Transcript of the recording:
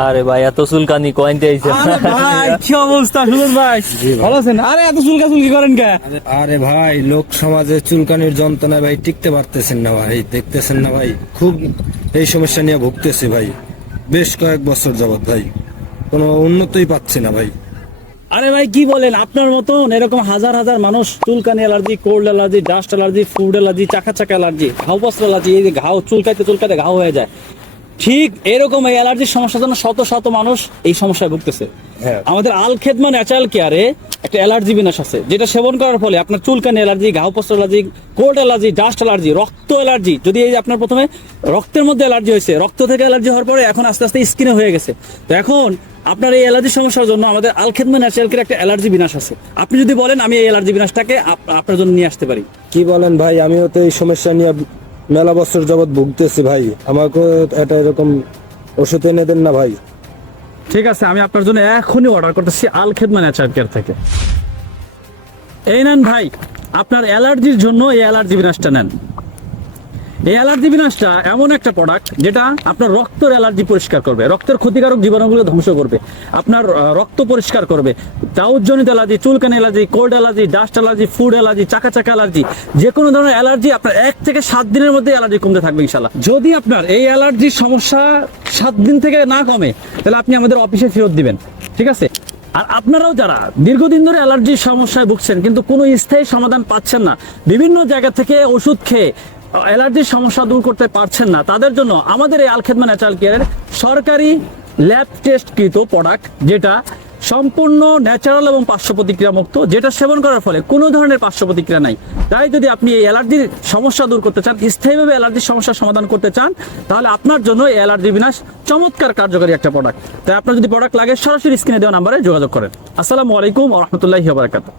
আরে ভাই এত চুলকানি কয়েনতে আইছে। আরে ভাই কি অবস্থা সুজন ভাই, ভালো আছেন? আরে এত চুলকি করেন কে? আরে ভাই, লোক সমাজে চুলকানির যন্ত্রণায় ভাই টিকতে পারতেছেন না ভাই, দেখতেছেন না ভাই, খুব এই সমস্যা নিয়ে ভুগতেছি ভাই, বেশ কয়েক বছর যাবত ভাই, কোনো উন্নতিই পাচ্ছি না ভাই। আরে ভাই কি বলেন, আপনার মতন এরকম হাজার হাজার মানুষ চুলকানি allergy, cold allergy, dust allergy, food allergy, চাকা চাকা অ্যালার্জি, ঘাও বস্ত্র অ্যালার্জি, এই যে ঘাও চুলকাইতে চুলকাইতে ঘাও হয়ে যায়, ঠিক এরকম এই অ্যালার্জির সমস্যার জন্য শত শত মানুষ এই সমস্যায় ভুগতেছে। হ্যাঁ। আমাদের আল খেদমা ন্যাচারাল কেয়ারে একটা অ্যালার্জি বিনাশ আছে, যেটা সেবন করার ফলে আপনার চুলকানি অ্যালার্জি, ঘাও বস্ত্র allergy, cold allergy, dust allergy, রক্ত অ্যালার্জি, যদি এই যে আপনার প্রথমে রক্তের মধ্যে অ্যালার্জি হয়েছে, রক্ত থেকে অ্যালার্জি হওয়ার পরে এখন আস্তে আস্তে স্কিনে হয়ে গেছে, তো এখন আপনার এই অ্যালার্জি সমস্যার জন্য আমাদের আল খেদমা ন্যাচারাল কেয়ার একটা অ্যালার্জি বিনাশ আছে। আপনি যদি বলেন আমি এই অ্যালার্জি বিনাশটাকে আপনার জন্য নিয়ে আসতে পারি। কি বলেন ভাই, আমিও তো এই সমস্যা নিয়ে মেলা বছর যাবত ভুগতেছি ভাই, আমাকে এটা এরকম ওষুধ এনে দেন না ভাই। ঠিক আছে, আমি আপনার জন্য এখনই অর্ডার করতেছি আল খেদমা ন্যাচারাল কেয়ার থেকে। এই নেন ভাই, আপনার অ্যালার্জির জন্য এই অ্যালার্জি বিনাশটা নেন। এই অ্যালার্জি বিনাশটা এমন একটা প্রোডাক্ট যেটা আপনার রক্তের অ্যালার্জি পরিষ্কার করবে, রক্তের ক্ষতিকারক জীবাণুগুলো ধ্বংস করবে, আপনার রক্ত পরিষ্কার করবে। দাউদজনিত অ্যালার্জি, চুলকানি allergy, cold allergy, dust allergy, food allergy, চাকা চাকা অ্যালার্জি, যে কোনো ধরনের অ্যালার্জি আপনার 1 থেকে 7 দিনের মধ্যে অ্যালার্জি কমতে থাকবে ইনশাআল্লাহ। যদি আপনার এই অ্যালার্জির সমস্যা 7 দিন থেকে না কমে, তাহলে আপনি আমাদের অফিসে ফেরত দিবেন, ঠিক আছে? আর আপনারাও যারা দীর্ঘদিন ধরে অ্যালার্জির সমস্যায় ভুগছেন কিন্তু কোনো স্থায়ী সমাধান পাচ্ছেন না, বিভিন্ন জায়গা থেকে ওষুধ খেয়ে অ্যালার্জির সমস্যা দূর করতে পারছেন না, তাদের জন্য আমাদের এই আল খেদমা ন্যাচারাল কেয়ারের সরকারি ল্যাব টেস্টকৃত প্রোডাক্ট, যেটা সম্পূর্ণ ন্যাচারাল এবং পার্শ্ব প্রতিক্রিয়া মুক্ত, যেটা সেবন করার ফলে কোনো ধরনের পার্শ্ব প্রতিক্রিয়া নাই। তাই যদি আপনি এই অ্যালার্জির সমস্যা দূর করতে চান, স্থায়ীভাবে অ্যালার্জির সমস্যার সমাধান করতে চান, তাহলে আপনার জন্য এই অ্যালার্জি বিনাশ চমৎকার কার্যকরী একটা প্রোডাক্ট। তাই আপনার যদি প্রোডাক্ট লাগে সরাসরি স্ক্রিনে দেওয়া নাম্বারে যোগাযোগ করেন। আসসালামু আলাইকুম ওয়া রাহমাতুল্লাহি ওয়া বারাকাতুহু।